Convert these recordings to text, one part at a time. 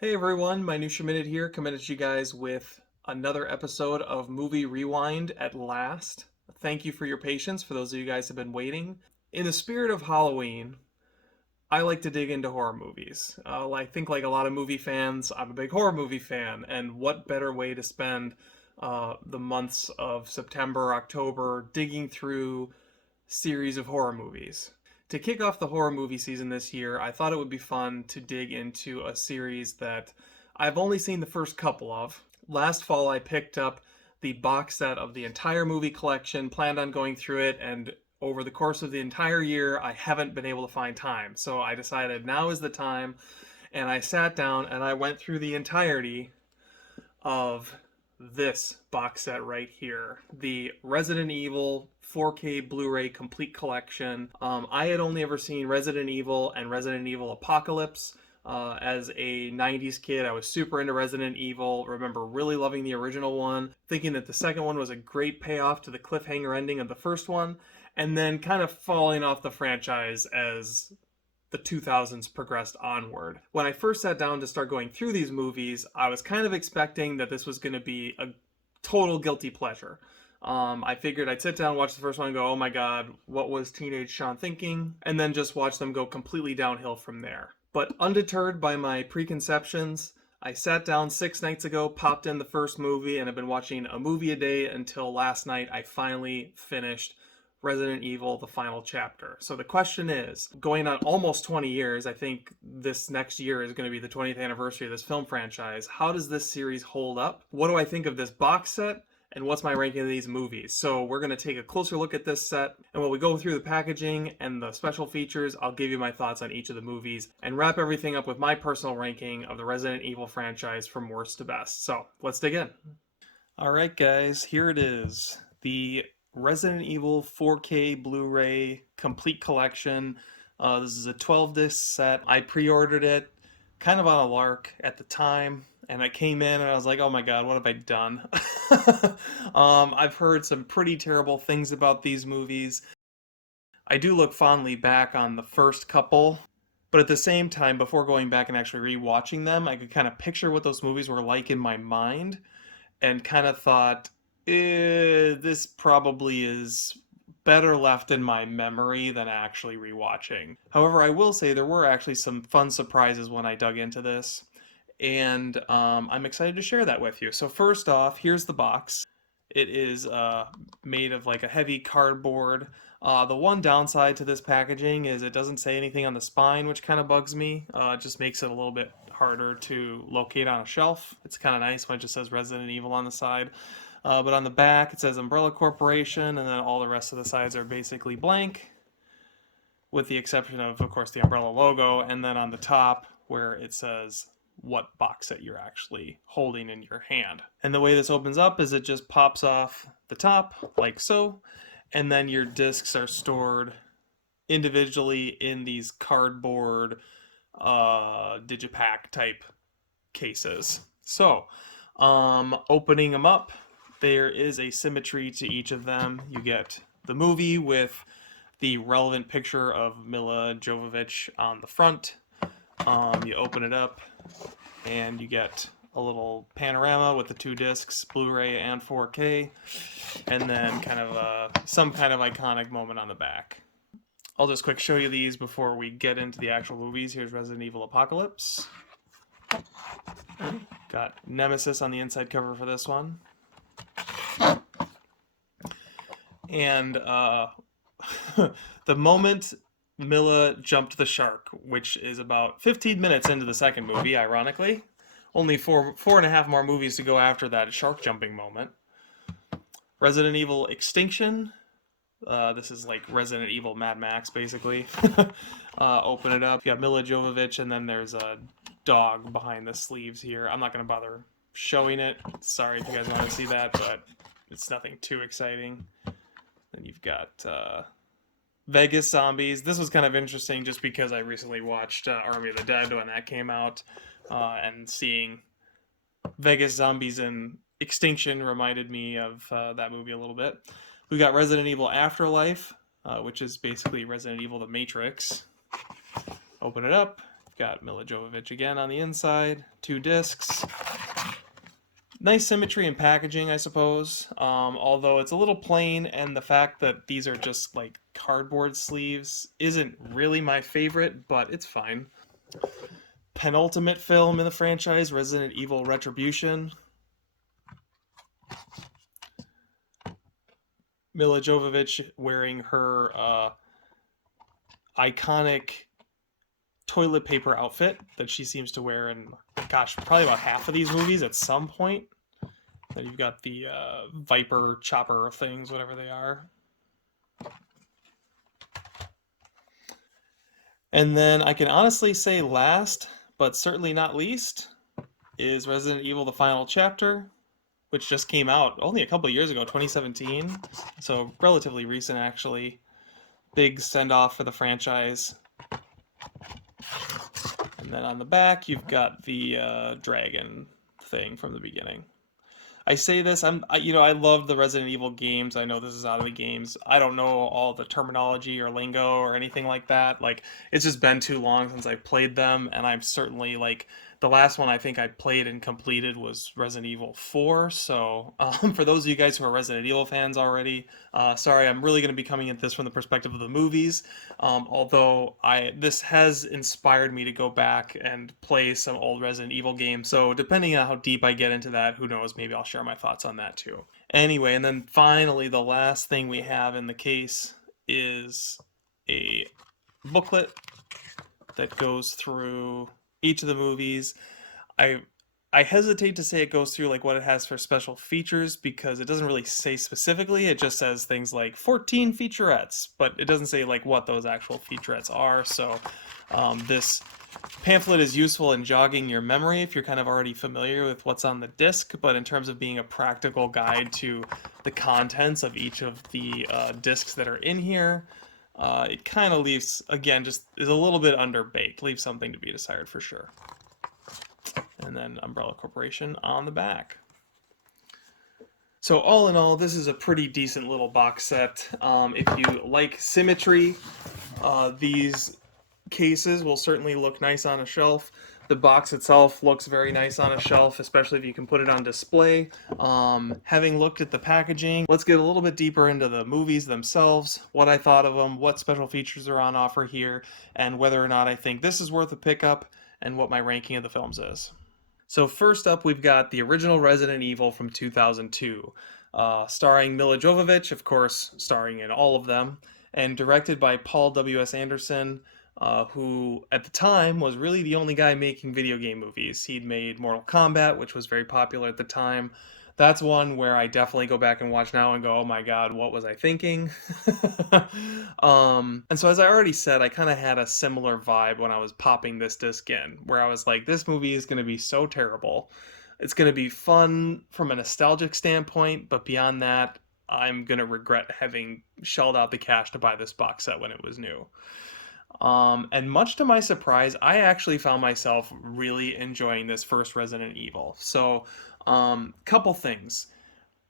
Hey everyone, Minutia Minute here, coming at you guys with another episode of Movie Rewind at last. Thank you for your patience, for those of you guys who have been waiting. In the spirit of Halloween, I like to dig into horror movies. I think, like a lot of movie fans, I'm a big horror movie fan, and what better way to spend the months of September, October digging through series of horror movies. To kick off the horror movie season this year, I thought it would be fun to dig into a series that I've only seen the first couple of. Last fall, I picked up the box set of the entire movie collection, planned on going through it, and over the course of the entire year, I haven't been able to find time. So I decided now is the time, and I sat down and I went through the entirety of this box set right here, the Resident Evil 4K Blu-ray complete collection. I had only ever seen Resident Evil and Resident Evil Apocalypse. As a 90s kid, I was super into Resident Evil. Remember really loving the original one, thinking that the second one was a great payoff to the cliffhanger ending of the first one, and then kind of falling off the franchise as the 2000s progressed onward. When I first sat down to start going through these movies, I was kind of expecting that this was going to be a total guilty pleasure. I figured I'd sit down, watch the first one, and go, oh my god, what was teenage Sean thinking? And then just watch them go completely downhill from there. But undeterred by my preconceptions, I sat down 6 nights ago, popped in the first movie, and have been watching a movie a day until last night I finally finished Resident Evil, the final chapter. So the question is, going on almost 20 years, I think this next year is going to be the 20th anniversary of this film franchise. How does this series hold up? What do I think of this box set? And what's my ranking of these movies? So we're going to take a closer look at this set, and when we go through the packaging and the special features, I'll give you my thoughts on each of the movies and wrap everything up with my personal ranking of the Resident Evil franchise from worst to best. So let's dig in. All right, guys, here it is. The Resident Evil 4K Blu-ray complete collection. This is a 12-disc set. I pre-ordered it kind of on a lark at the time, and I came in and I was like, oh my god, what have I done? I've heard some pretty terrible things about these movies. I do look fondly back on the first couple, but at the same time, before going back and actually rewatching them, I could kind of picture what those movies were like in my mind and kind of thought, this probably is better left in my memory than actually rewatching. However, I will say there were actually some fun surprises when I dug into this, and I'm excited to share that with you. So first off, here's the box. It is made of like a heavy cardboard. The one downside to this packaging is it doesn't say anything on the spine, which kind of bugs me. It just makes it a little bit harder to locate on a shelf. It's kind of nice when it just says Resident Evil on the side. But on the back, it says Umbrella Corporation, and then all the rest of the sides are basically blank, with the exception of course, the Umbrella logo, and then on the top, where it says what box set you're actually holding in your hand. And the way this opens up is it just pops off the top, like so, and then your discs are stored individually in these cardboard digipack type cases. So, opening them up, there is a symmetry to each of them. You get the movie with the relevant picture of Mila Jovovich on the front. You open it up and you get a little panorama with the two discs, Blu-ray and 4K, and then kind of some kind of iconic moment on the back. I'll just quick show you these before we get into the actual movies. Here's Resident Evil Apocalypse. Got Nemesis on the inside cover for this one. And the moment Mila jumped the shark, which is about 15 minutes into the second movie, ironically. Only four and a half more movies to go after that shark jumping moment. Resident Evil Extinction. This is like Resident Evil Mad Max, basically. Open it up. You got Mila Jovovich, and then there's a dog behind the sleeves here. I'm not going to bother showing it. Sorry if you guys want to see that, but it's nothing too exciting. Then you've got Vegas Zombies. This was kind of interesting just because I recently watched Army of the Dead when that came out, and seeing Vegas Zombies in Extinction reminded me of that movie a little bit. We got Resident Evil Afterlife, which is basically Resident Evil The Matrix. Open it up. got Mila Jovovich again on the inside, 2 discs. Nice symmetry and packaging, I suppose, although it's a little plain, and the fact that these are just like cardboard sleeves isn't really my favorite, but it's fine. Penultimate film in the franchise, Resident Evil Retribution. Mila Jovovich wearing her iconic toilet paper outfit that she seems to wear in, gosh, probably about half of these movies at some point. Then you've got the Viper chopper things, whatever they are. And then I can honestly say last, but certainly not least, is Resident Evil The Final Chapter, which just came out only a couple of years ago, 2017. So relatively recent, actually. Big send-off for the franchise. And then on the back, you've got the dragon thing from the beginning. I say this, I love the Resident Evil games. I know this is out of the games. I don't know all the terminology or lingo or anything like that. Like, it's just been too long since I've played them, and I'm certainly like the last one I think I played and completed was Resident Evil 4. So, for those of you guys who are Resident Evil fans already, sorry, I'm really going to be coming at this from the perspective of the movies. Although this has inspired me to go back and play some old Resident Evil games. So, depending on how deep I get into that, who knows, maybe I'll share my thoughts on that too. Anyway, and then finally, the last thing we have in the case is a booklet that goes through each of the movies. I I hesitate to say it goes through like what it has for special features because it doesn't really say specifically. It just says things like 14 featurettes, but it doesn't say like what those actual featurettes are. So this pamphlet is useful in jogging your memory if you're kind of already familiar with what's on the disc, but in terms of being a practical guide to the contents of each of the discs that are in here, it kind of leaves, again, just is a little bit underbaked, leaves something to be desired for sure. And then Umbrella Corporation on the back. So all in all, this is a pretty decent little box set. If you like symmetry, these cases will certainly look nice on a shelf. The box itself looks very nice on a shelf, especially if you can put it on display. Having looked at the packaging, let's get a little bit deeper into the movies themselves, what I thought of them, what special features are on offer here, and whether or not I think this is worth a pickup, and what my ranking of the films is. So first up, we've got the original Resident Evil from 2002, starring Mila Jovovich, of course, starring in all of them, and directed by Paul W.S. Anderson, who at the time was really the only guy making video game movies. He'd made Mortal Kombat, which was very popular at the time. That's one where I definitely go back and watch now and go, oh my god, what was I thinking? And so, as I already said, I kind of had a similar vibe when I was popping this disc in, where I was like, this movie is going to be so terrible. It's going to be fun from a nostalgic standpoint, but beyond that, I'm going to regret having shelled out the cash to buy this box set when it was new. And much to my surprise, I actually found myself really enjoying this first Resident Evil. So, couple things.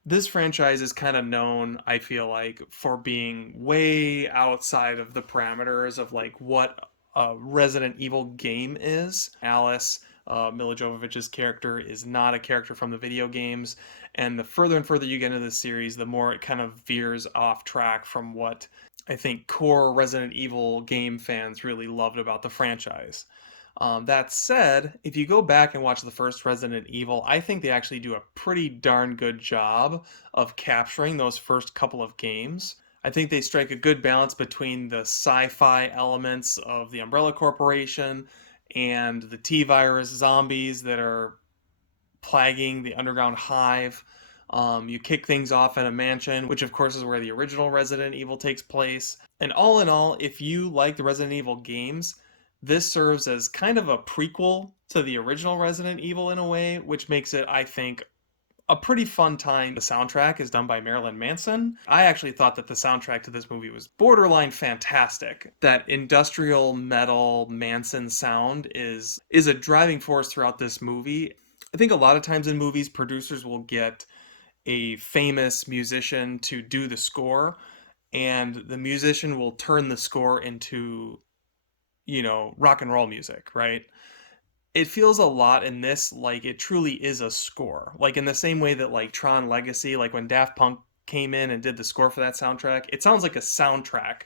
This franchise is kind of known, I feel like, for being way outside of the parameters of like what a Resident Evil game is. Alice, Mila Jovovich's character, is not a character from the video games, and the further and further you get into this series, the more it kind of veers off track from what I think core Resident Evil game fans really loved about the franchise. That said, if you go back and watch the first Resident Evil, I think they actually do a pretty darn good job of capturing those first couple of games. I think they strike a good balance between the sci-fi elements of the Umbrella Corporation and the T-virus zombies that are plaguing the underground hive. You kick things off in a mansion, which of course is where the original Resident Evil takes place. And all in all, if you like the Resident Evil games, this serves as kind of a prequel to the original Resident Evil in a way, which makes it, I think, a pretty fun time. The soundtrack is done by Marilyn Manson. I actually thought that the soundtrack to this movie was borderline fantastic. That industrial metal Manson sound is a driving force throughout this movie. I think a lot of times in movies, producers will get a famous musician to do the score, and the musician will turn the score into rock and roll music, right? It feels a lot in this like it truly is a score. Like in the same way that like Tron Legacy, like when Daft Punk came in and did the score for that soundtrack, it sounds like a soundtrack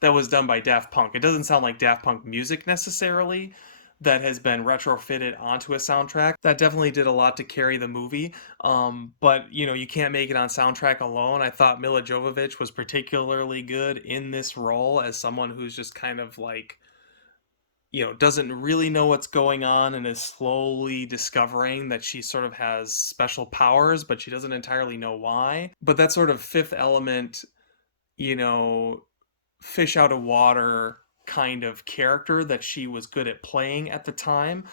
that was done by Daft Punk. It doesn't sound like Daft Punk music necessarily that has been retrofitted onto a soundtrack. That definitely did a lot to carry the movie. But you can't make it on soundtrack alone. I thought Mila Jovovich was particularly good in this role as someone who's just kind of like doesn't really know what's going on and is slowly discovering that she sort of has special powers, but she doesn't entirely know why. But that sort of fifth element, you know, fish out of water kind of character that she was good at playing at the time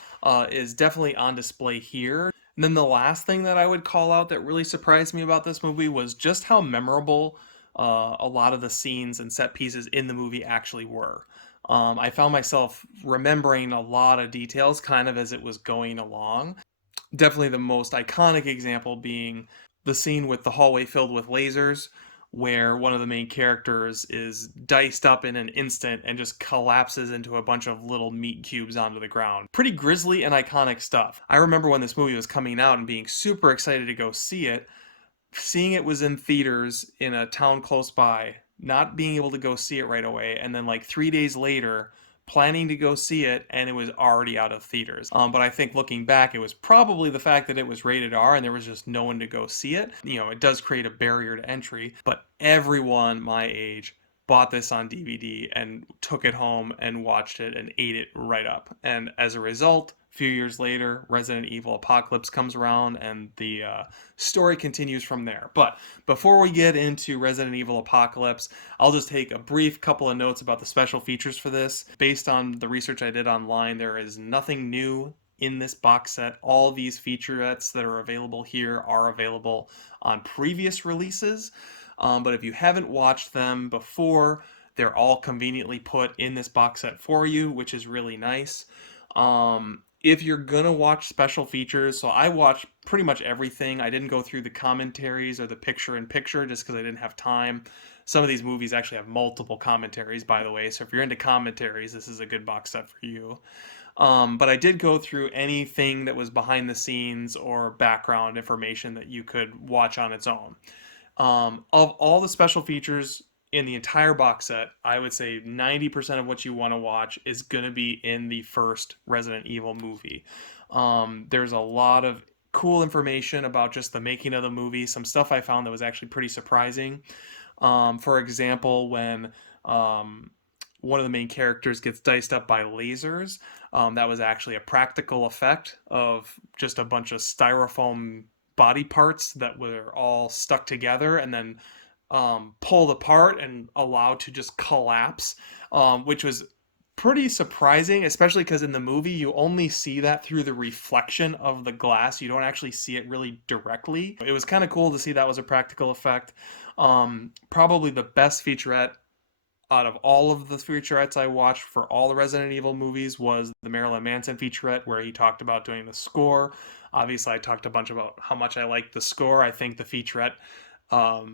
is definitely on display here. And then the last thing that I would call out that really surprised me about this movie was just how memorable a lot of the scenes and set pieces in the movie actually were. I found myself remembering a lot of details kind of as it was going along. Definitely the most iconic example being the scene with the hallway filled with lasers, where one of the main characters is diced up in an instant and just collapses into a bunch of little meat cubes onto the ground. Pretty grisly and iconic stuff. I remember when this movie was coming out and being super excited to go see it, seeing it was in theaters in a town close by, not being able to go see it right away, and then like 3 days later, planning to go see it, and it was already out of theaters. But I think looking back, it was probably the fact that it was rated R and there was just no one to go see it. It does create a barrier to entry, but everyone my age bought this on DVD and took it home and watched it and ate it right up. And as a result, a few years later, Resident Evil Apocalypse comes around and the story continues from there. But before we get into Resident Evil Apocalypse, I'll just take a brief couple of notes about the special features for this. Based on the research I did online, there is nothing new in this box set. All these featurettes that are available here are available on previous releases. But if you haven't watched them before, they're all conveniently put in this box set for you, which is really nice. If you're gonna watch special features, so I watched pretty much everything. I didn't go through the commentaries or the picture-in-picture just because I didn't have time. Some of these movies actually have multiple commentaries, by the way, so if you're into commentaries, this is a good box set for you. But I did go through anything that was behind the scenes or background information that you could watch on its own. Of all the special features in the entire box set, I would say 90% of what you want to watch is going to be in the first Resident Evil movie. There's a lot of cool information about just the making of the movie, some stuff I found that was actually pretty surprising. For example, when one of the main characters gets diced up by lasers, that was actually a practical effect of just a bunch of styrofoam body parts that were all stuck together and then pulled apart and allowed to just collapse, which was pretty surprising, especially because in the movie you only see that through the reflection of the glass. You don't actually see it really directly. It was kind of cool to see that was a practical effect. Probably the best featurette out of all of the featurettes I watched for all the Resident Evil movies was the Marilyn Manson featurette where he talked about doing the score. Obviously, I talked a bunch about how much I liked the score. I think the featurette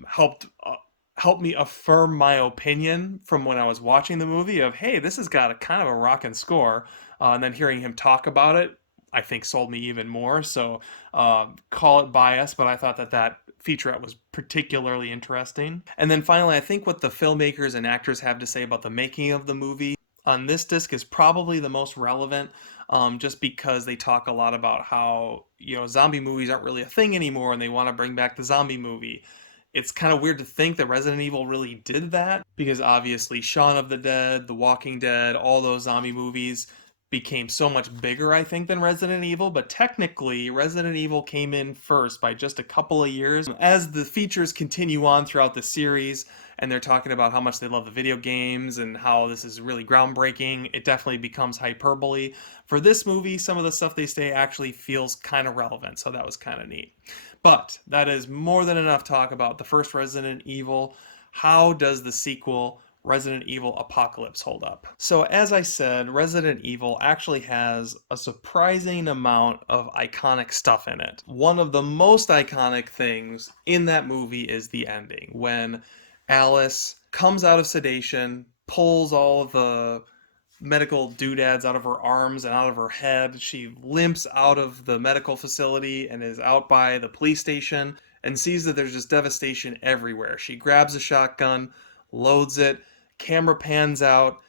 helped me affirm my opinion from when I was watching the movie of, hey, this has got a kind of a rockin' score. And then hearing him talk about it, I think sold me even more. So call it bias, but I thought that featurette was particularly interesting. And then finally, I think what the filmmakers and actors have to say about the making of the movie on this disc is probably the most relevant, just because they talk a lot about how, zombie movies aren't really a thing anymore and they want to bring back the zombie movie. It's kind of weird to think that Resident Evil really did that because obviously Shaun of the Dead, The Walking Dead, all those zombie movies became so much bigger, I think, than Resident Evil, but technically Resident Evil came in first by just a couple of years. As the features continue on throughout the series, and they're talking about how much they love the video games and how this is really groundbreaking, it definitely becomes hyperbole. For this movie, some of the stuff they say actually feels kind of relevant, so that was kind of neat. But that is more than enough talk about the first Resident Evil. How does the sequel Resident Evil Apocalypse hold up? So as I said, Resident Evil actually has a surprising amount of iconic stuff in it. One of the most iconic things in that movie is the ending, when Alice comes out of sedation, pulls all of the medical doodads out of her arms and out of her head. She limps out of the medical facility and is out by the police station and sees that there's just devastation everywhere. She grabs a shotgun, loads it, camera pans out,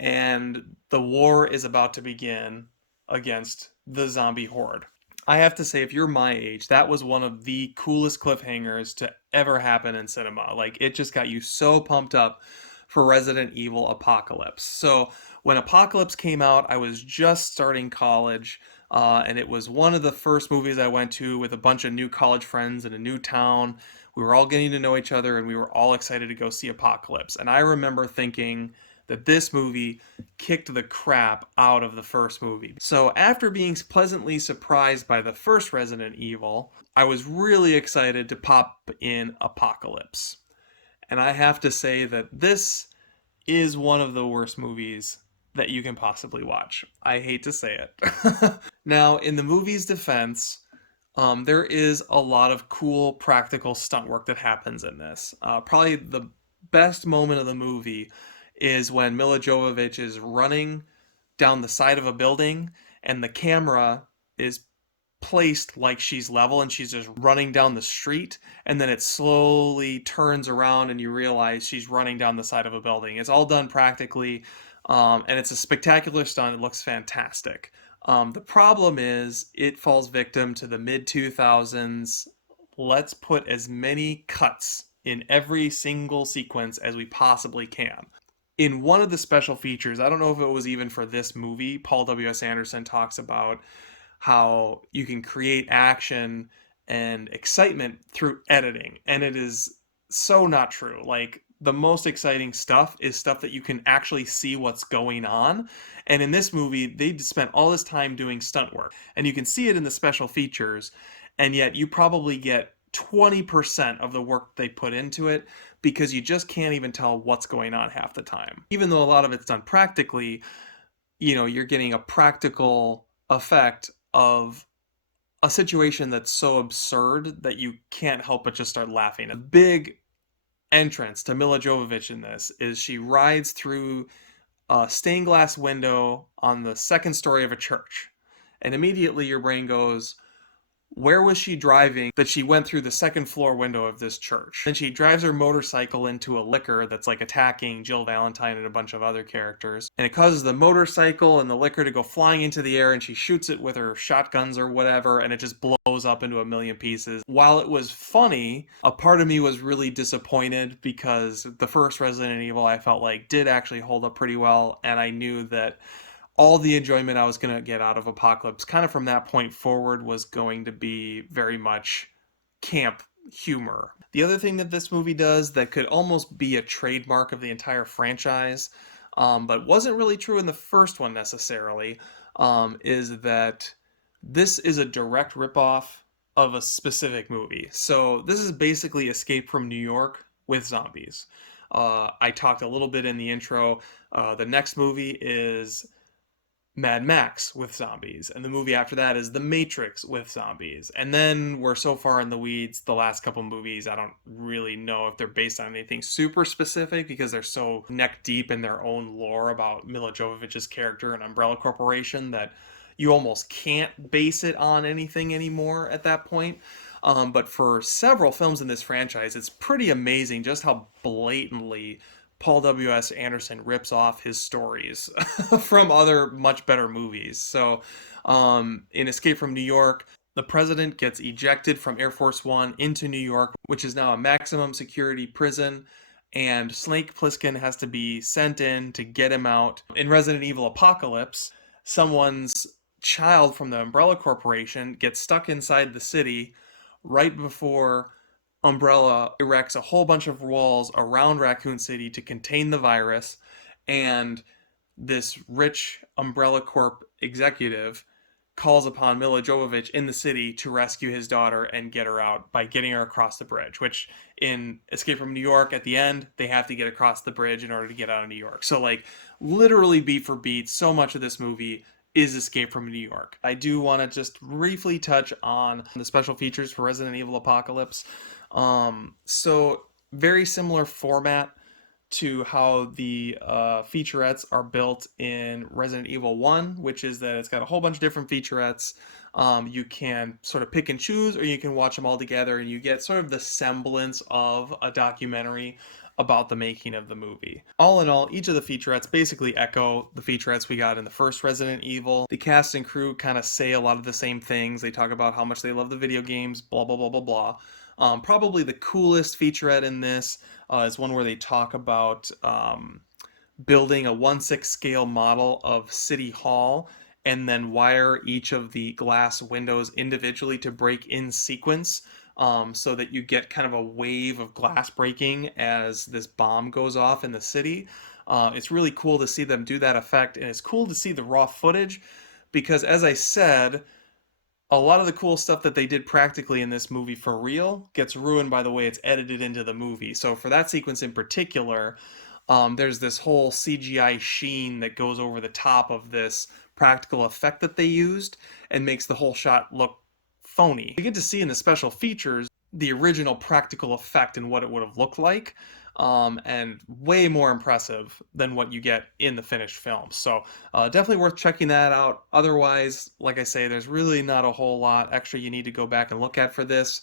and the war is about to begin against the zombie horde. I have to say, if you're my age, that was one of the coolest cliffhangers to ever happen in cinema. Like, it just got you so pumped up for Resident Evil Apocalypse. So, when Apocalypse came out, I was just starting college, and it was one of the first movies I went to with a bunch of new college friends in a new town. We were all getting to know each other, and we were all excited to go see Apocalypse. And I remember thinking that this movie kicked the crap out of the first movie. So after being pleasantly surprised by the first Resident Evil, I was really excited to pop in Apocalypse. And I have to say that this is one of the worst movies that you can possibly watch. I hate to say it. Now, in the movie's defense, there is a lot of cool practical stunt work that happens in this. Probably the best moment of the movie is when Mila Jovovich is running down the side of a building and the camera is placed like she's level and she's just running down the street, and then it slowly turns around and you realize she's running down the side of a building. It's all done practically, and it's a spectacular stunt. It looks fantastic. The problem is it falls victim to the mid 2000s. Let's put as many cuts in every single sequence as we possibly can. In one of the special features, I don't know if it was even for this movie, Paul W.S. Anderson talks about how you can create action and excitement through editing. And it is so not true. Like, the most exciting stuff is stuff that you can actually see what's going on. And in this movie, they spent all this time doing stunt work. And you can see it in the special features, and yet you probably get 20% of the work they put into it because you just can't even tell what's going on half the time. Even though a lot of it's done practically, you're getting a practical effect of a situation that's so absurd that you can't help but just start laughing. A big entrance to Mila Jovovich in this is she rides through a stained glass window on the second story of a church. And immediately your brain goes, where was she driving that she went through the second floor window of this church? Then she drives her motorcycle into a liquor that's like attacking Jill Valentine and a bunch of other characters. And it causes the motorcycle and the liquor to go flying into the air, and she shoots it with her shotguns or whatever, and it just blows up into a million pieces. While it was funny, a part of me was really disappointed because the first Resident Evil, I felt like, did actually hold up pretty well, and I knew that all the enjoyment I was going to get out of Apocalypse kind of from that point forward was going to be very much camp humor. The other thing that this movie does that could almost be a trademark of the entire franchise, but wasn't really true in the first one necessarily, is that this is a direct ripoff of a specific movie. So this is basically Escape from New York with zombies. I talked a little bit in the intro. The next movie is Mad Max with zombies, and the movie after that is The Matrix with zombies. And then we're so far in the weeds, the last couple movies, I don't really know if they're based on anything super specific because they're so neck deep in their own lore about Mila Jovovich's character and Umbrella Corporation that you almost can't base it on anything anymore at that point. But for several films in this franchise, it's pretty amazing just how blatantly Paul W.S. Anderson rips off his stories from other much better movies. So, in Escape from New York, the president gets ejected from Air Force One into New York, which is now a maximum security prison, and Snake Plissken has to be sent in to get him out. In Resident Evil Apocalypse, someone's child from the Umbrella Corporation gets stuck inside the city right before Umbrella erects a whole bunch of walls around Raccoon City to contain the virus, and this rich Umbrella Corp executive calls upon Mila Jovovich in the city to rescue his daughter and get her out by getting her across the bridge, which in Escape from New York, at the end, they have to get across the bridge in order to get out of New York. So, like, literally beat for beat, so much of this movie is Escape from New York. I do want to just briefly touch on the special features for Resident Evil Apocalypse. So very similar format to how the featurettes are built in Resident Evil 1, which is that it's got a whole bunch of different featurettes. You can sort of pick and choose, or you can watch them all together, and you get sort of the semblance of a documentary about the making of the movie. All in all, each of the featurettes basically echo the featurettes we got in the first Resident Evil. The cast and crew kind of say a lot of the same things. They talk about how much they love the video games, blah, blah, blah, blah, blah. Probably the coolest featurette in this is one where they talk about building a 1/6 scale model of City Hall and then wire each of the glass windows individually to break in sequence, so that you get kind of a wave of glass breaking as this bomb goes off in the city. It's really cool to see them do that effect, and it's cool to see the raw footage because, as I said, a lot of the cool stuff that they did practically in this movie for real gets ruined by the way it's edited into the movie. So for that sequence in particular, there's this whole CGI sheen that goes over the top of this practical effect that they used and makes the whole shot look phony. You get to see in the special features the original practical effect and what it would have looked like, and way more impressive than what you get in the finished film. So definitely worth checking that out. Otherwise, like I say, there's really not a whole lot extra you need to go back and look at for this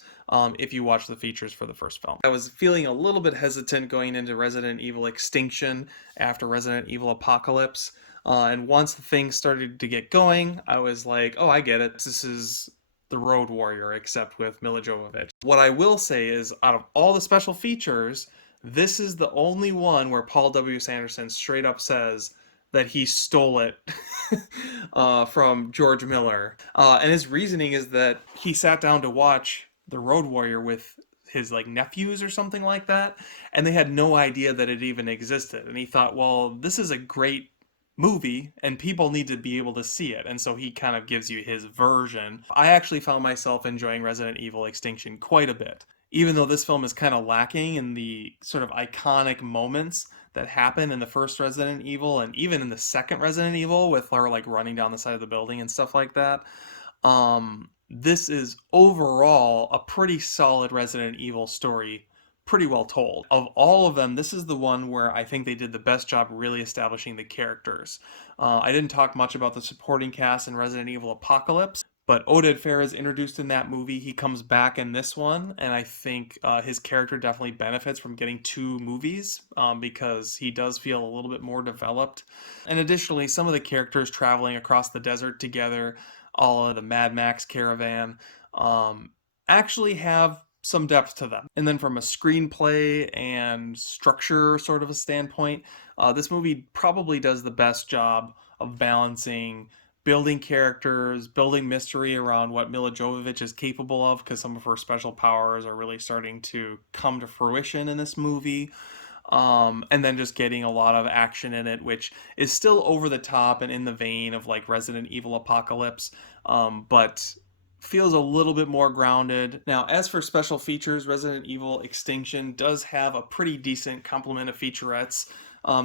if you watch the features for the first film. I was feeling a little bit hesitant going into Resident Evil Extinction after Resident Evil Apocalypse. And once the thing started to get going, I was like, oh, I get it. This is the Road Warrior, except with Milla Jovovich. What I will say is, out of all the special features, this is the only one where Paul W. Sanderson straight up says that he stole it from George Miller. And his reasoning is that he sat down to watch The Road Warrior with his like nephews or something like that, and they had no idea that it even existed. And he thought, well, this is a great movie and people need to be able to see it, and so he kind of gives you his version. I actually found myself enjoying Resident Evil Extinction quite a bit, even though this film is kind of lacking in the sort of iconic moments that happen in the first Resident Evil and even in the second Resident Evil with her like running down the side of the building and stuff like that. This is overall a pretty solid Resident Evil story, pretty well told. Of all of them, this is the one where I think they did the best job really establishing the characters. I didn't talk much about the supporting cast in Resident Evil Apocalypse, but Oded Fehr is introduced in that movie. He comes back in this one, and I think his character definitely benefits from getting two movies because he does feel a little bit more developed. And additionally, some of the characters traveling across the desert together, all of the Mad Max caravan, actually have some depth to them. And then from a screenplay and structure sort of a standpoint, this movie probably does the best job of balancing building characters, building mystery around what Milla Jovovich is capable of, because some of her special powers are really starting to come to fruition in this movie. And then just getting a lot of action in it, which is still over the top and in the vein of like Resident Evil Apocalypse, but feels a little bit more grounded. Now, as for special features, Resident Evil Extinction does have a pretty decent complement of featurettes.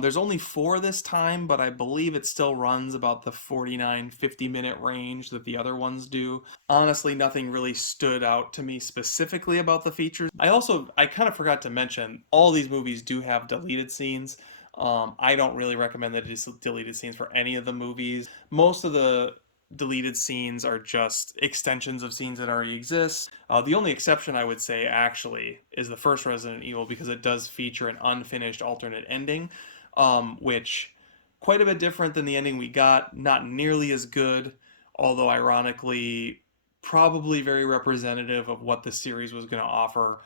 There's only 4 this time, but I believe it still runs about the 49-50 minute range that the other ones do. Honestly, nothing really stood out to me specifically about the features. I kind of forgot to mention, all these movies do have deleted scenes. I don't really recommend the deleted scenes for any of the movies. Most of the deleted scenes are just extensions of scenes that already exist. The only exception I would say actually is the first Resident Evil, because it does feature an unfinished alternate ending, which quite a bit different than the ending we got, not nearly as good, although ironically probably very representative of what the series was going to offer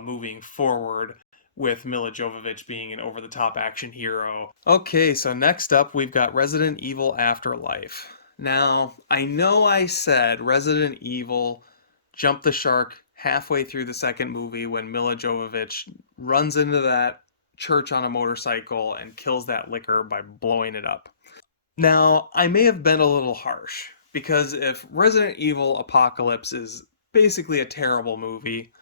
moving forward, with Milla Jovovich being an over-the-top action hero. Okay, so next up we've got Resident Evil Afterlife. Now, I know I said Resident Evil jumped the shark halfway through the second movie when Milla Jovovich runs into that church on a motorcycle and kills that liquor by blowing it up. Now, I may have been a little harsh, because if Resident Evil Apocalypse is basically a terrible movie,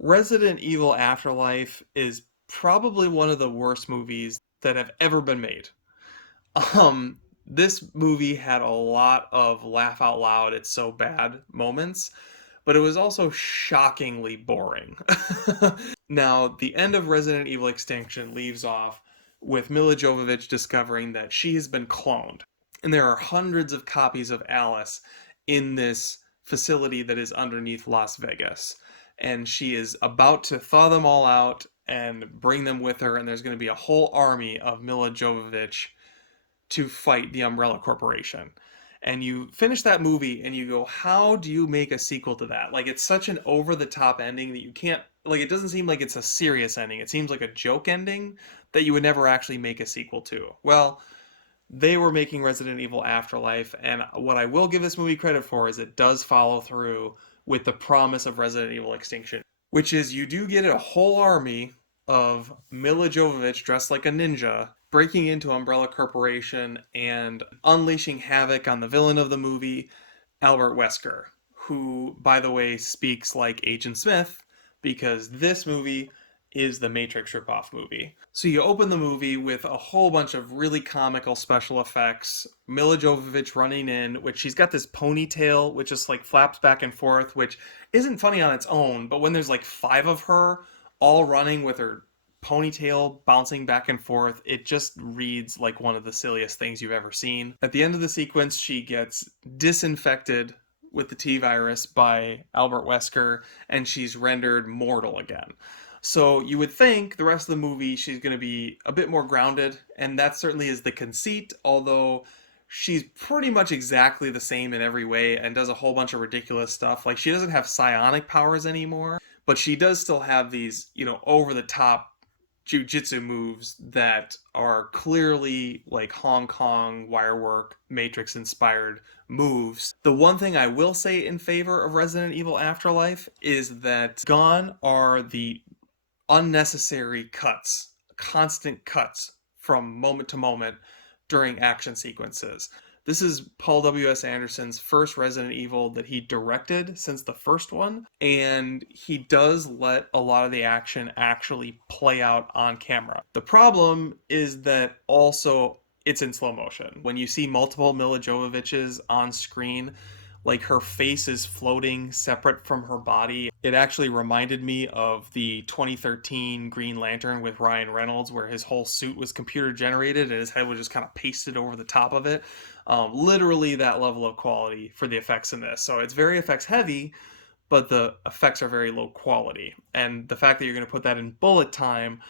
Resident Evil Afterlife is probably one of the worst movies that have ever been made. This movie had a lot of laugh out loud, it's so bad moments, but it was also shockingly boring. Now, the end of Resident Evil Extinction leaves off with Mila Jovovich discovering that she has been cloned. And there are hundreds of copies of Alice in this facility that is underneath Las Vegas. And she is about to thaw them all out and bring them with her, and there's going to be a whole army of Mila Jovovich to fight the Umbrella Corporation. And you finish that movie and you go, how do you make a sequel to that? Like, it's such an over the top ending that you can't, like, it doesn't seem like it's a serious ending. It seems like a joke ending that you would never actually make a sequel to. Well, they were making Resident Evil Afterlife, and what I will give this movie credit for is it does follow through with the promise of Resident Evil Extinction, which is you do get a whole army of Mila Jovovich dressed like a ninja breaking into Umbrella Corporation and unleashing havoc on the villain of the movie, Albert Wesker, who, by the way, speaks like Agent Smith because this movie is the Matrix ripoff movie. So you open the movie with a whole bunch of really comical special effects. Mila Jovovich running in, which she's got this ponytail, which just like flaps back and forth, which isn't funny on its own, but when there's like five of her all running with her ponytail bouncing back and forth, it just reads like one of the silliest things you've ever seen. At the end of the sequence, she gets disinfected with the T virus by Albert Wesker, and she's rendered mortal again. So you would think the rest of the movie she's going to be a bit more grounded, and that certainly is the conceit, although she's pretty much exactly the same in every way and does a whole bunch of ridiculous stuff. Like, she doesn't have psionic powers anymore, but she does still have these, over the top jujitsu moves that are clearly like Hong Kong wirework Matrix inspired moves. The one thing I will say in favor of Resident Evil Afterlife is that gone are the unnecessary cuts, constant cuts from moment to moment during action sequences. This is Paul W.S. Anderson's first Resident Evil that he directed since the first one, and he does let a lot of the action actually play out on camera. The problem is that also it's in slow motion. When you see multiple Mila Jovoviches on screen, like her face is floating separate from her body. It actually reminded me of the 2013 Green Lantern with Ryan Reynolds, where his whole suit was computer generated and his head was just kind of pasted over the top of it. Literally that level of quality for the effects in this. So it's very effects heavy, but the effects are very low quality. And the fact that you're going to put that in bullet time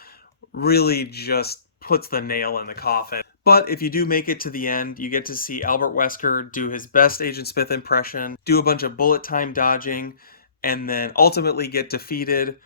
really just puts the nail in the coffin. But if you do make it to the end, you get to see Albert Wesker do his best Agent Smith impression, do a bunch of bullet time dodging, and then ultimately get defeated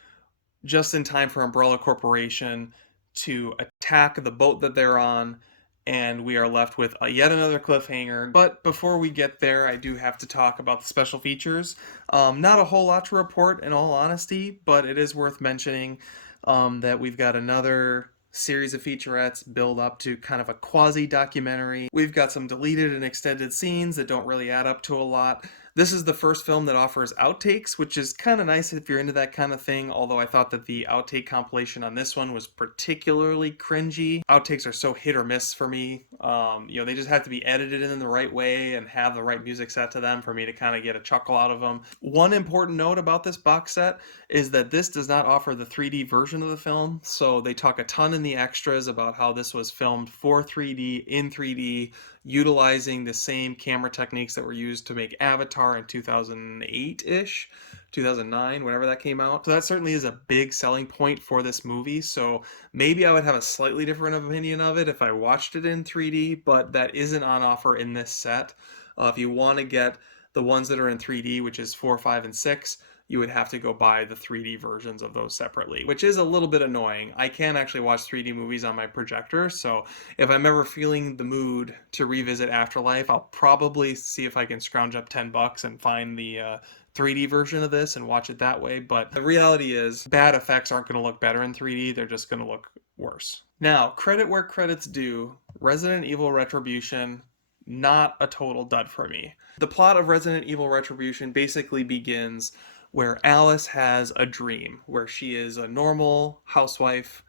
just in time for Umbrella Corporation to attack the boat that they're on, and we are left with yet another cliffhanger. But before we get there, I do have to talk about the special features. Not a whole lot to report, in all honesty, but it is worth mentioning that we've got another series of featurettes build up to kind of a quasi-documentary. We've got some deleted and extended scenes that don't really add up to a lot. This is the first film that offers outtakes, which is kind of nice if you're into that kind of thing, although I thought that the outtake compilation on this one was particularly cringy. Outtakes are so hit or miss for me. They just have to be edited in the right way and have the right music set to them for me to kind of get a chuckle out of them. One important note about this box set is that this does not offer the 3D version of the film, so they talk a ton in the extras about how this was filmed for 3D, in 3D, utilizing the same camera techniques that were used to make Avatar in 2008-ish, 2009, whenever that came out. So that certainly is a big selling point for this movie. So maybe I would have a slightly different opinion of it if I watched it in 3D, but that isn't on offer in this set. If you want to get the ones that are in 3D, which is 4, 5, and 6, you would have to go buy the 3D versions of those separately, which is a little bit annoying. I can actually watch 3D movies on my projector, so if I'm ever feeling the mood to revisit Afterlife, I'll probably see if I can scrounge up $10 and find the 3D version of this and watch it that way. But the reality is, bad effects aren't going to look better in 3D, they're just going to look worse. Now, credit where credit's due, Resident Evil Retribution, not a total dud for me. The plot of Resident Evil Retribution basically begins where Alice has a dream, where she is a normal housewife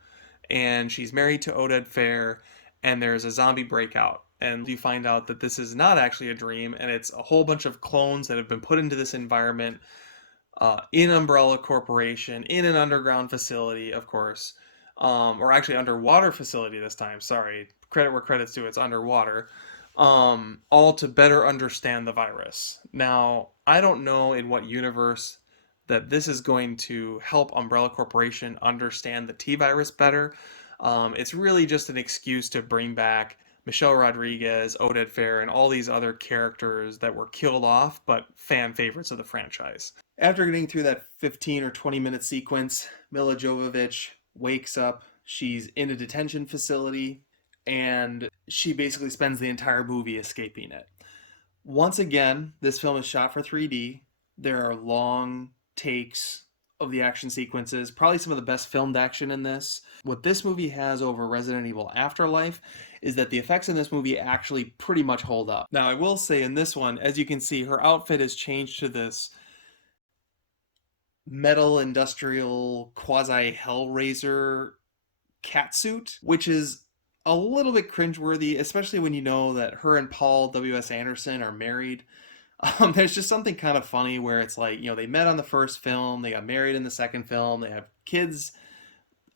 and she's married to Oded Fair, and there's a zombie breakout. And you find out that this is not actually a dream, and it's a whole bunch of clones that have been put into this environment in Umbrella Corporation, in an underground facility, of course, or actually underwater facility this time. Sorry, credit where credit's due. It's underwater. All to better understand the virus. Now, I don't know in what universe that this is going to help Umbrella Corporation understand the T virus better. It's really just an excuse to bring back Michelle Rodriguez, Oded Fair, and all these other characters that were killed off, but fan favorites of the franchise. After getting through that 15 or 20-minute sequence, Mila Jovovich wakes up. She's in a detention facility, and she basically spends the entire movie escaping it. Once again, this film is shot for 3D. There are long takes of the action sequences, probably some of the best filmed action in this. What this movie has over Resident Evil Afterlife is that the effects in this movie actually pretty much hold up. Now, I will say in this one, as you can see, her outfit has changed to this metal industrial quasi Hellraiser catsuit, which is a little bit cringeworthy, especially when you know that her and Paul W.S. Anderson are married. There's just something kind of funny where it's like, they met on the first film, they got married in the second film, they have kids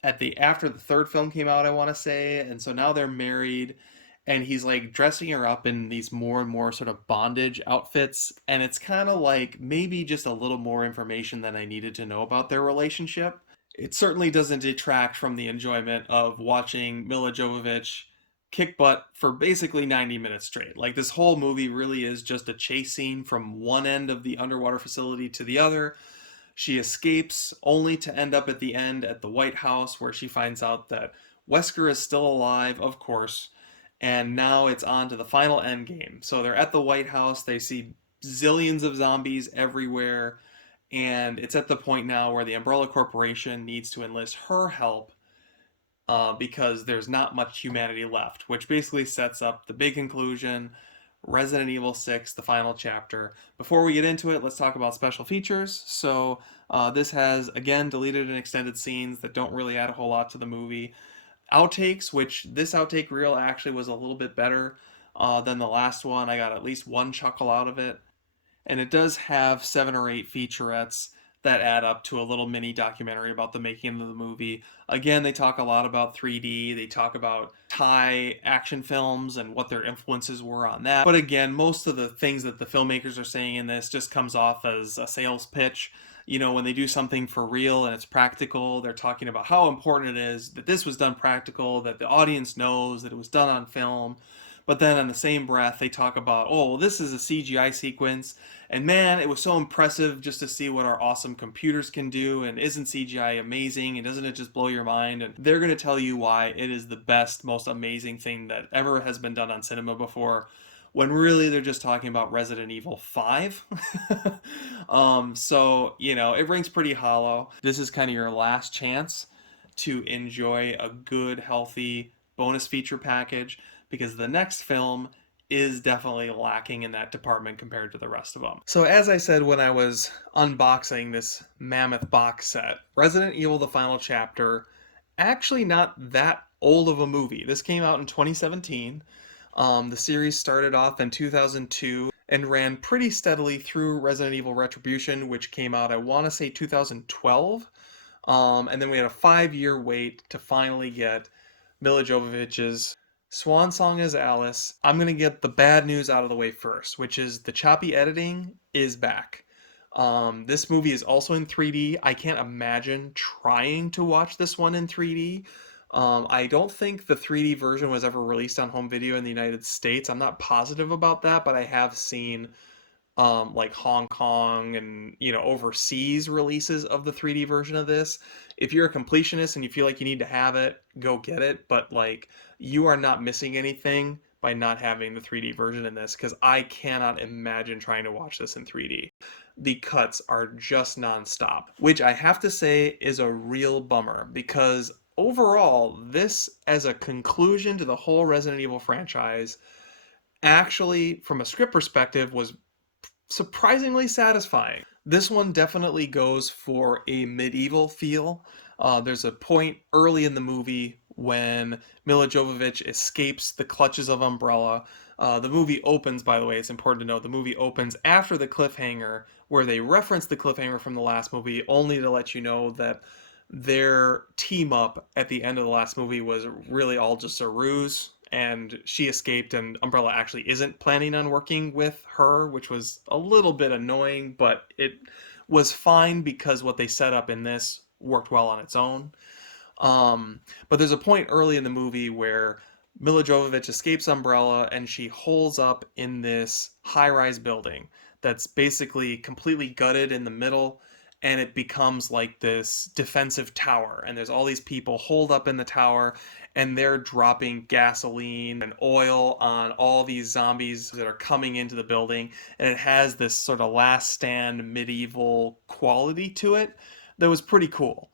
after the third film came out, I want to say, and so now they're married, and he's like dressing her up in these more and more sort of bondage outfits, and it's kind of like maybe just a little more information than I needed to know about their relationship. It certainly doesn't detract from the enjoyment of watching Mila Jovovich kick butt for basically 90 minutes straight. Like, this whole movie really is just a chase scene from one end of the underwater facility to the other. She escapes only to end up at the end at the White House, where she finds out that Wesker is still alive, of course, and now it's on to the final end game. So they're at the White House, they see zillions of zombies everywhere, and it's at the point now where the Umbrella Corporation needs to enlist her help because there's not much humanity left, which basically sets up the big conclusion: Resident Evil 6, the final chapter. Before we get into it, let's talk about special features. So, this has, again, deleted and extended scenes that don't really add a whole lot to the movie. Outtakes, which this outtake reel actually was a little bit better than the last one. I got at least one chuckle out of it. And it does have 7 or 8 featurettes that add up to a little mini documentary about the making of the movie. Again, they talk a lot about 3D, they talk about Thai action films and what their influences were on that. But again, most of the things that the filmmakers are saying in this just comes off as a sales pitch. When they do something for real and it's practical, they're talking about how important it is that this was done practical, that the audience knows that it was done on film. But then in the same breath, they talk about, oh, well, this is a CGI sequence, and man, it was so impressive just to see what our awesome computers can do, and isn't CGI amazing, and doesn't it just blow your mind? And they're going to tell you why it is the best, most amazing thing that ever has been done on cinema before, when really they're just talking about Resident Evil 5. So, it rings pretty hollow. This is kind of your last chance to enjoy a good, healthy bonus feature package, because the next film is definitely lacking in that department compared to the rest of them. So, as I said when I was unboxing this mammoth box set, Resident Evil the Final Chapter, actually not that old of a movie. This came out in 2017. The series started off in 2002 and ran pretty steadily through Resident Evil Retribution, which came out, I want to say, 2012. And then we had a 5-year wait to finally get Mila Jovovich's swan song as Alice. I'm going to get the bad news out of the way first, which is the choppy editing is back. This movie is also in 3D. I can't imagine trying to watch this one in 3D. I don't think the 3D version was ever released on home video in the United States. I'm not positive about that, but I have seen like Hong Kong and overseas releases of the 3D version of this. If you're a completionist and you feel like you need to have it, go get it. But like, you are not missing anything by not having the 3D version in this, because I cannot imagine trying to watch this in 3D. The cuts are just nonstop, which I have to say is a real bummer, because overall, this as a conclusion to the whole Resident Evil franchise, actually, from a script perspective, was surprisingly satisfying. This one definitely goes for a medieval feel. There's a point early in the movie when Mila Jovovich escapes the clutches of Umbrella. The movie opens, by the way, it's important to note, the movie opens after the cliffhanger, where they reference the cliffhanger from the last movie, only to let you know that their team up at the end of the last movie was really all just a ruse, and she escaped, and Umbrella actually isn't planning on working with her, which was a little bit annoying, but it was fine because what they set up in this worked well on its own. But there's a point early in the movie where Mila Jovovich escapes Umbrella and she holds up in this high rise building that's basically completely gutted in the middle, and it becomes like this defensive tower. And there's all these people holed up in the tower, and they're dropping gasoline and oil on all these zombies that are coming into the building. And it has this sort of last stand medieval quality to it that was pretty cool.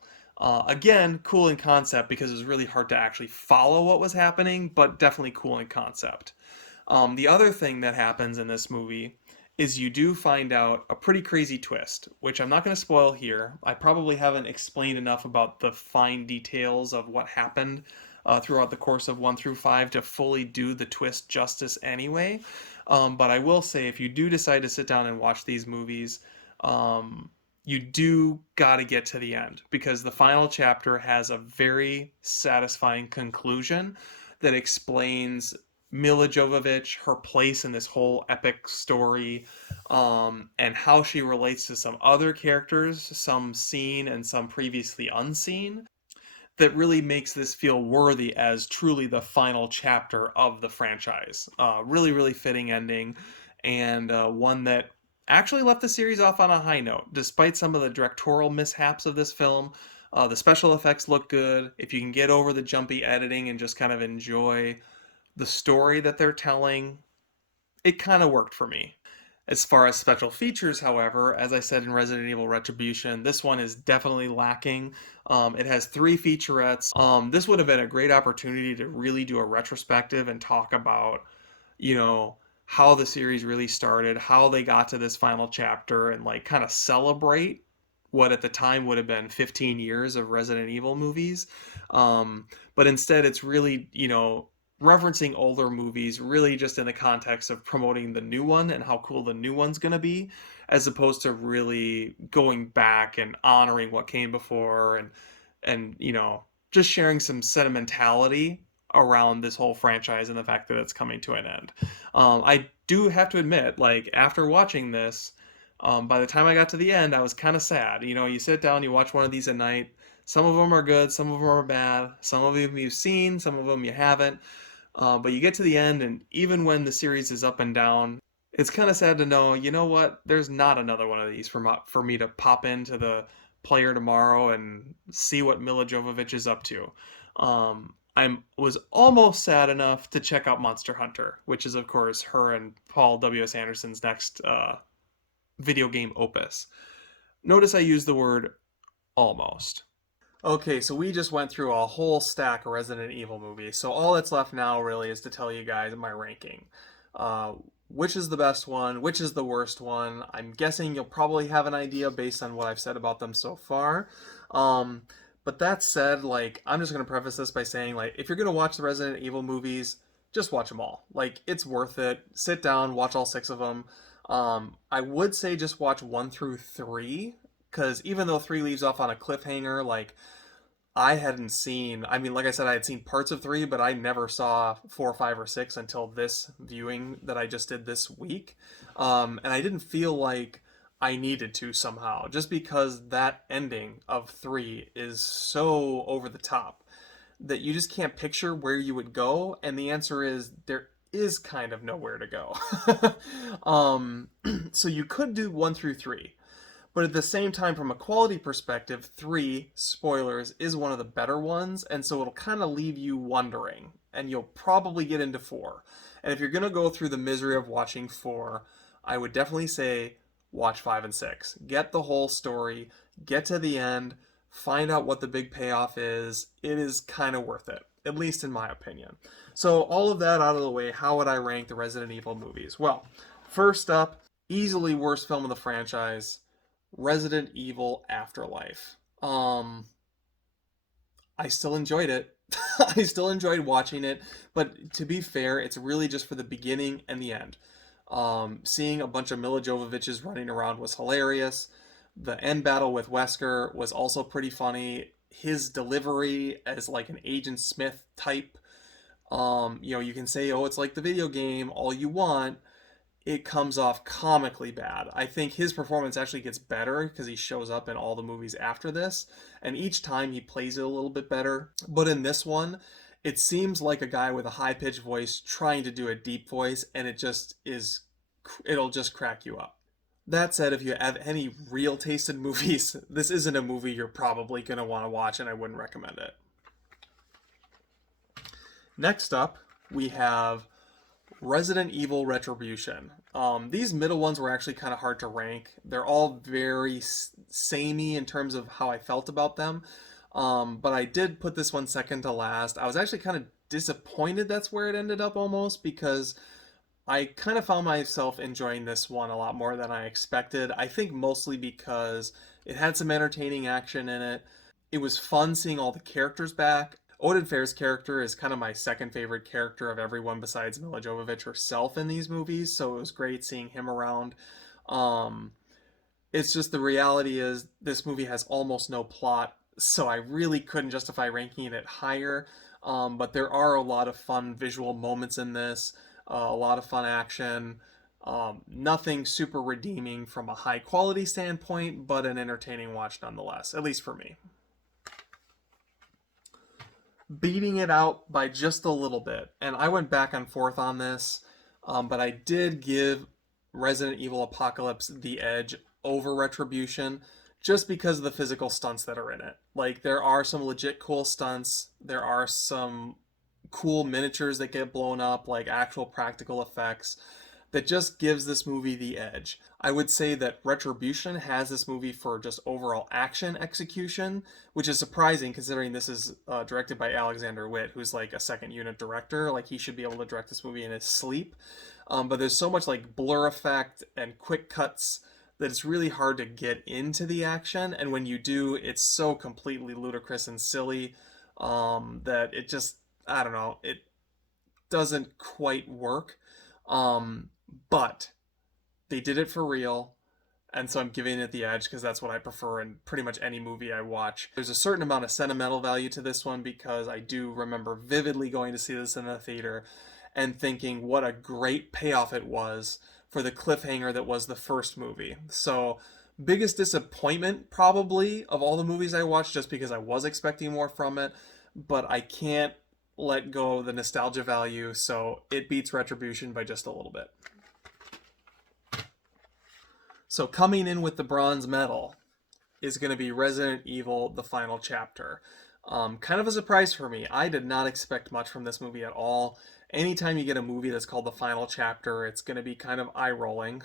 Again, cool in concept because it was really hard to actually follow what was happening, but definitely cool in concept. The other thing that happens in this movie is you do find out a pretty crazy twist, which I'm not going to spoil here. I probably haven't explained enough about the fine details of what happened throughout the course of 1 through 5 to fully do the twist justice anyway. But I will say, if you do decide to sit down and watch these movies, you do got to get to the end because the final chapter has a very satisfying conclusion that explains Mila Jovovich, her place in this whole epic story, and how she relates to some other characters, some seen and some previously unseen, that really makes this feel worthy as truly the final chapter of the franchise. Really, really fitting ending, and one that actually left the series off on a high note. Despite some of the directorial mishaps of this film, the special effects look good. If you can get over the jumpy editing and just kind of enjoy the story that they're telling, it kind of worked for me. As far as special features, however, as I said in Resident Evil Retribution, this one is definitely lacking. It has 3 featurettes. This would have been a great opportunity to really do a retrospective and talk about, you know, how the series really started, how they got to this final chapter, and like kind of celebrate what at the time would have been 15 years of Resident Evil movies. But instead, it's really, referencing older movies, really just in the context of promoting the new one and how cool the new one's going to be, as opposed to really going back and honoring what came before, and just sharing some sentimentality around this whole franchise and the fact that it's coming to an end. I do have to admit, like, after watching this, by the time I got to the end, I was kind of sad. You sit down, you watch one of these at night. Some of them are good, some of them are bad. Some of them you've seen, some of them you haven't. But you get to the end, and even when the series is up and down, it's kind of sad to know, you know what? There's not another one of these for me to pop into the player tomorrow and see what Mila Jovovich is up to. I was almost sad enough to check out Monster Hunter, which is, of course, her and Paul W.S. Anderson's next video game opus. Notice I used the word almost. Okay, so we just went through a whole stack of Resident Evil movies. So all that's left now really is to tell you guys my ranking. Uh, which is the best one? Which is the worst one? I'm guessing you'll probably have an idea based on what I've said about them so far. Um, but that said, like, I'm just gonna preface this by saying, like, if you're gonna watch the Resident Evil movies, just watch them all. Like, it's worth it. Sit down, watch all 6 of them. I would say just watch 1 through 3, because even though 3 leaves off on a cliffhanger, like, I hadn't seen, I mean, like I said, I had seen parts of 3, but I never saw 4, 5, or 6 until this viewing that I just did this week. And I didn't feel like I needed to somehow, just because that ending of 3 is so over the top that you just can't picture where you would go. And the answer is there is kind of nowhere to go. So you could do 1 through 3. But at the same time, from a quality perspective, 3, spoilers, is one of the better ones, and so it'll kind of leave you wondering, and you'll probably get into 4. And if you're going to go through the misery of watching 4, I would definitely say watch 5 and 6. Get the whole story, get to the end, find out what the big payoff is. It is kind of worth it, at least in my opinion. So all of that out of the way, how would I rank the Resident Evil movies? Well, first up, easily worst film of the franchise, Resident Evil Afterlife. I still enjoyed it. I still enjoyed watching it, but to be fair, it's really just for the beginning and the end. Seeing a bunch of Mila Jovoviches running around was hilarious. The end battle with Wesker was also pretty funny. His delivery as like an Agent Smith type, you can say, oh, it's like the video game, all you want. It comes off comically bad. I think his performance actually gets better because he shows up in all the movies after this, and each time he plays it a little bit better. But in this one, it seems like a guy with a high pitched voice trying to do a deep voice, and it'll just crack you up. That said, if you have any real taste in movies, this isn't a movie you're probably going to want to watch, and I wouldn't recommend it. Next up, we have Resident Evil Retribution. These middle ones were actually kind of hard to rank. They're all very samey in terms of how I felt about them. But I did put this one second to last. I was actually kind of disappointed that's where it ended up almost, because I kind of found myself enjoying this one a lot more than I expected. I think mostly because it had some entertaining action in it. It was fun seeing all the characters back. Odin Fair's character is kind of my second favorite character of everyone besides Mila Jovovich herself in these movies, so it was great seeing him around. Um, it's just the reality is this movie has almost no plot, so I really couldn't justify ranking it higher. But there are a lot of fun visual moments in this, a lot of fun action. Nothing super redeeming from a high quality standpoint, but an entertaining watch nonetheless, at least for me. Beating it out by just a little bit, and I went back and forth on this, but I did give Resident Evil Apocalypse the edge over Retribution just because of the physical stunts that are in it. Like, there are some legit cool stunts, there are some cool miniatures that get blown up, like actual practical effects, that just gives this movie the edge. I would say that Retribution has this movie for just overall action execution, which is surprising considering this is directed by Alexander Witt, who's like a second unit director. Like, he should be able to direct this movie in his sleep. But there's so much like blur effect and quick cuts that it's really hard to get into the action. And when you do, it's so completely ludicrous and silly that it just, I don't know, it doesn't quite work. But they did it for real, and so I'm giving it the edge because that's what I prefer in pretty much any movie I watch. There's a certain amount of sentimental value to this one because I do remember vividly going to see this in the theater and thinking what a great payoff it was for the cliffhanger that was the first movie. So, biggest disappointment probably of all the movies I watched, just because I was expecting more from it, but I can't let go of the nostalgia value, so it beats Retribution by just a little bit. So coming in with the bronze medal is going to be Resident Evil: The Final Chapter. Kind of a surprise for me. I did not expect much from this movie at all. Anytime you get a movie that's called The Final Chapter, it's going to be kind of eye-rolling.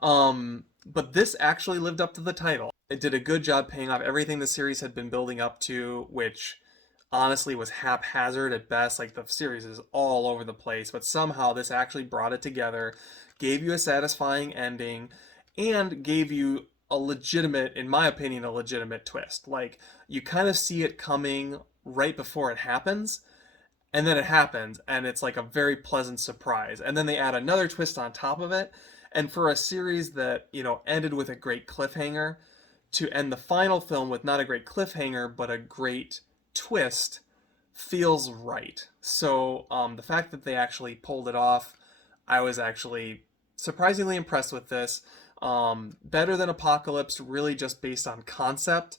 But this actually lived up to the title. It did a good job paying off everything the series had been building up to, which honestly was haphazard at best. Like, the series is all over the place, but somehow this actually brought it together, gave you a satisfying ending, and gave you a legitimate, in my opinion, a legitimate twist. Like, you kind of see it coming right before it happens, and then it happens, and it's like a very pleasant surprise. And then they add another twist on top of it. And for a series that, ended with a great cliffhanger, to end the final film with not a great cliffhanger, but a great twist feels right. So the fact that they actually pulled it off, I was actually surprisingly impressed with this. Better than Apocalypse, really just based on concept.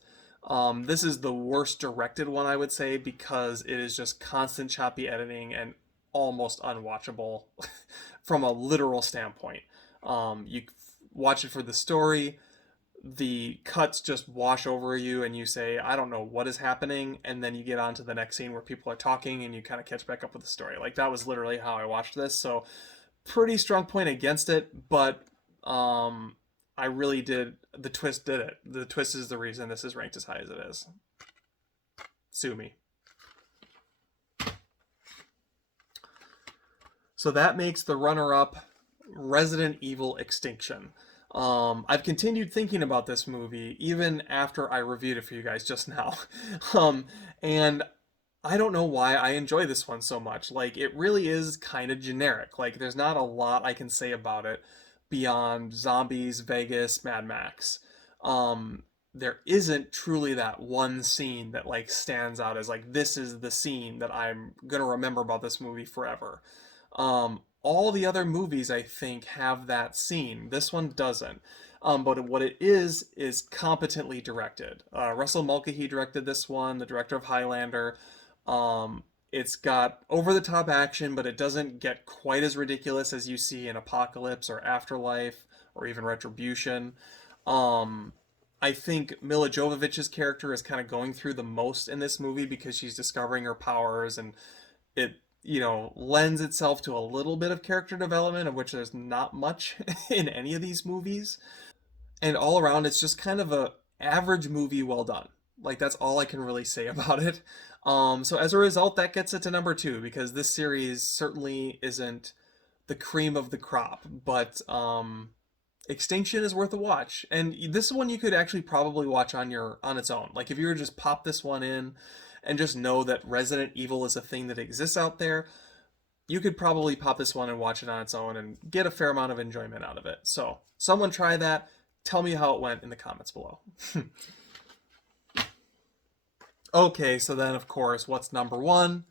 This is the worst directed one, I would say, because it is just constant choppy editing and almost unwatchable from a literal standpoint. You watch it for the story, the cuts just wash over you and you say, I don't know what is happening, and then you get on to the next scene where people are talking and you kind of catch back up with the story. Like, that was literally how I watched this, so pretty strong point against it, but I really did, the twist did it. The twist is the reason this is ranked as high as it is. Sue me. So that makes the runner-up Resident Evil Extinction. I've continued thinking about this movie even after I reviewed it for you guys just now. And I don't know why I enjoy this one so much. Like, it really is kind of generic. Like, there's not a lot I can say about it beyond zombies, Vegas, Mad Max. Um, there isn't truly that one scene that like stands out as like this is the scene that I'm gonna remember about this movie forever. All the other movies I think have that scene. This one doesn't. But what it is competently directed. Russell Mulcahy directed this one, the director of Highlander. Um, it's got over the top action, but it doesn't get quite as ridiculous as you see in Apocalypse or Afterlife or even Retribution. Um, I think Mila Jovovich's character is kind of going through the most in this movie because she's discovering her powers, and it, lends itself to a little bit of character development, of which there's not much in any of these movies. And all around, it's just kind of a average movie, well done. Like, that's all I can really say about it. So as a result, that gets it to number two, because this series certainly isn't the cream of the crop, but Extinction is worth a watch. And this one you could actually probably watch on its own. Like, if you were to just pop this one in and just know that Resident Evil is a thing that exists out there, you could probably pop this one and watch it on its own and get a fair amount of enjoyment out of it. So, someone try that. Tell me how it went in the comments below. Okay, so then, of course, what's number one?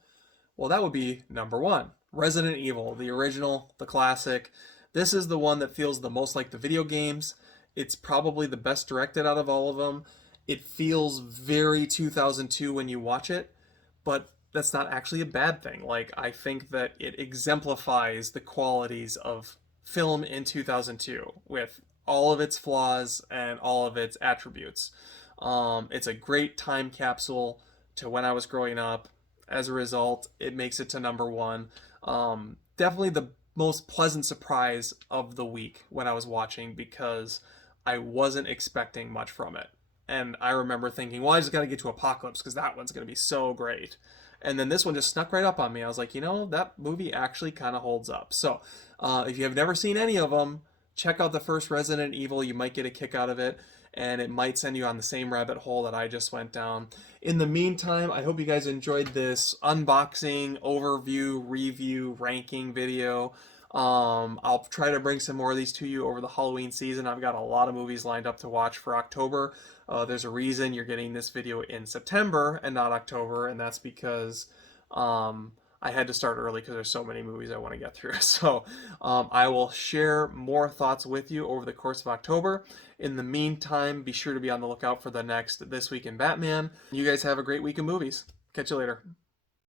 Well, that would be number one, Resident Evil, the original, the classic. This is the one that feels the most like the video games. It's probably the best directed out of all of them. It feels very 2002 when you watch it, but that's not actually a bad thing. Like, I think that it exemplifies the qualities of film in 2002 with all of its flaws and all of its attributes. It's a great time capsule to when I was growing up. As a result, it makes it to number one. Definitely the most pleasant surprise of the week when I was watching, because I wasn't expecting much from it. And I remember thinking, well, I just got to get to Apocalypse because that one's going to be so great. And then this one just snuck right up on me. I was like, that movie actually kind of holds up. So if you have never seen any of them, check out the first Resident Evil. You might get a kick out of it, and it might send you on the same rabbit hole that I just went down. In the meantime, I hope you guys enjoyed this unboxing, overview, review, ranking video. I'll try to bring some more of these to you over the Halloween season. I've got a lot of movies lined up to watch for October. There's a reason you're getting this video in September and not October, and that's because I had to start early because there's so many movies I want to get through. So I will share more thoughts with you over the course of October. In the meantime, be sure to be on the lookout for the next This Week in Batman. You guys have a great week of movies. Catch you later.